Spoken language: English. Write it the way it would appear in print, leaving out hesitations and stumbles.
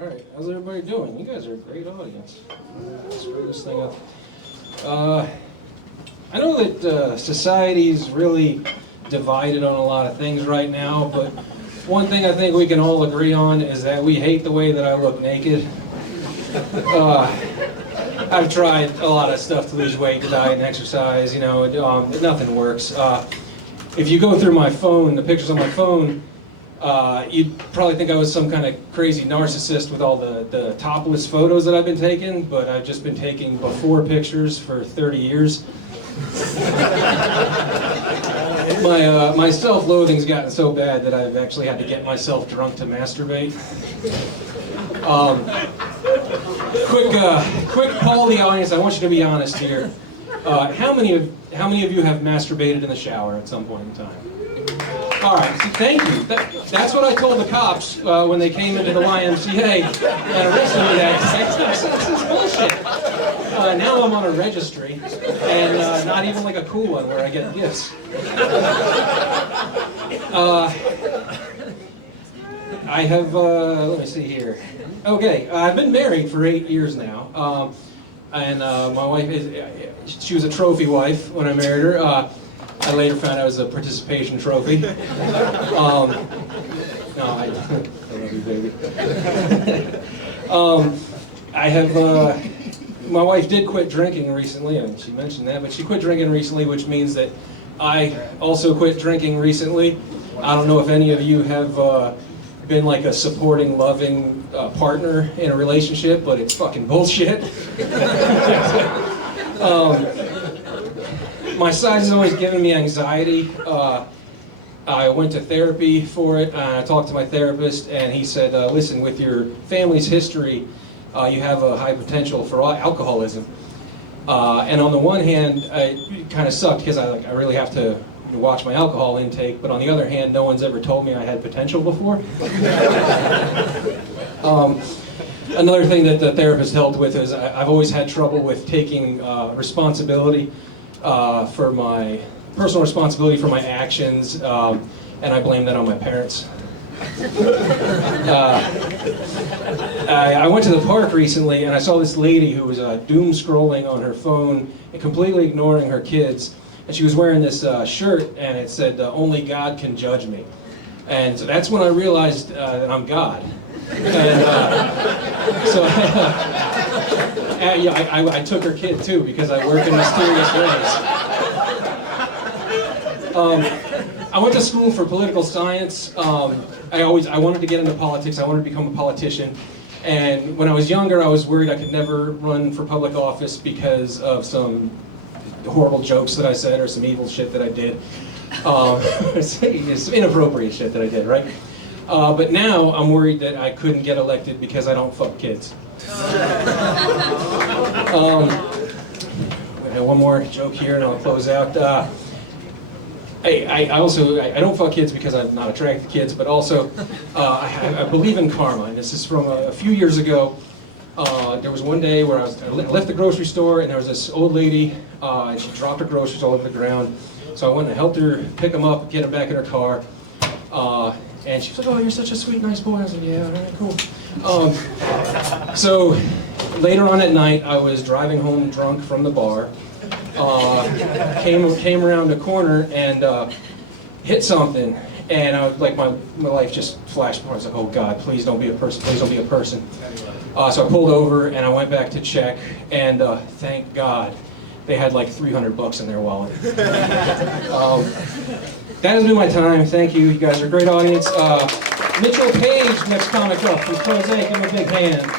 All right, how's everybody doing? You guys are a great audience. Let's screw this thing up. I know that society's really divided on a lot of things right now, but one thing I think we can all agree on is that we hate the way that I look naked. I've tried a lot of stuff to lose weight, to diet and exercise, you know, nothing works. If you go through my phone, the pictures on my phone, you'd probably think I was some kind of crazy narcissist with all the topless photos that I've been taking, but I've just been taking before pictures for 30 years. My self-loathing's gotten so bad that I've actually had to get myself drunk to masturbate. Quick poll of the audience. I want you to be honest here. How many of you have masturbated in the shower at some point in time? All right, see, thank you. That's what I told the cops when they came into the YMCA and arrested me. This is bullshit. Now I'm on a registry, and not even like a cool one where I get gifts. I have, let me see here. Okay, I've been married for 8 years now, and my wife she was a trophy wife when I married her. I later found out it was a participation trophy. No, I love you, baby. I have, my wife did quit drinking recently, and she mentioned that, but she quit drinking recently, which means that I also quit drinking recently. I don't know if any of you have been like a supporting, loving partner in a relationship, but it's fucking bullshit. My size has always given me anxiety. I went to therapy for it. I talked to my therapist, and he said, listen, with your family's history, you have a high potential for alcoholism. And on the one hand, it kind of sucked because I really have to watch my alcohol intake, but on the other hand, no one's ever told me I had potential before. Another thing that the therapist helped with is I've always had trouble with taking responsibility for my personal responsibility for my actions, and I blame that on my parents. I went to the park recently and I saw this lady who was doom scrolling on her phone and completely ignoring her kids, and she was wearing this shirt and it said, "Only God can judge me." And so that's when I realized that I'm God. And so I took her kid too because I work in mysterious ways. I went to school for political science. I wanted to get into politics. I wanted to become a politician. And when I was younger, I was worried I could never run for public office because of some horrible jokes that I said or some evil shit that I did. It's inappropriate shit that I did, right? But now I'm worried that I couldn't get elected because I don't fuck kids. One more joke here and I'll close out. I don't fuck kids because I'm not attracted to kids, but also I believe in karma. And this is from a few years ago. There was one day where I left the grocery store and there was this old lady and she dropped her groceries all over the ground. So I went and helped her pick them up, get them back in her car. And she was like, "Oh, you're such a sweet, nice boy." I was like, "Yeah, all right, cool." So later on at night, I was driving home drunk from the bar. Came around a corner and hit something, and I was like, my life just flashed before. I was like, "Oh God, please don't be a person! Please don't be a person!" So I pulled over and I went back to check, and thank God, they had like $300 in their wallet. That has been my time. Thank you. You guys are a great audience. Mitchell Page, next comic up from Jose. Give him a big hand.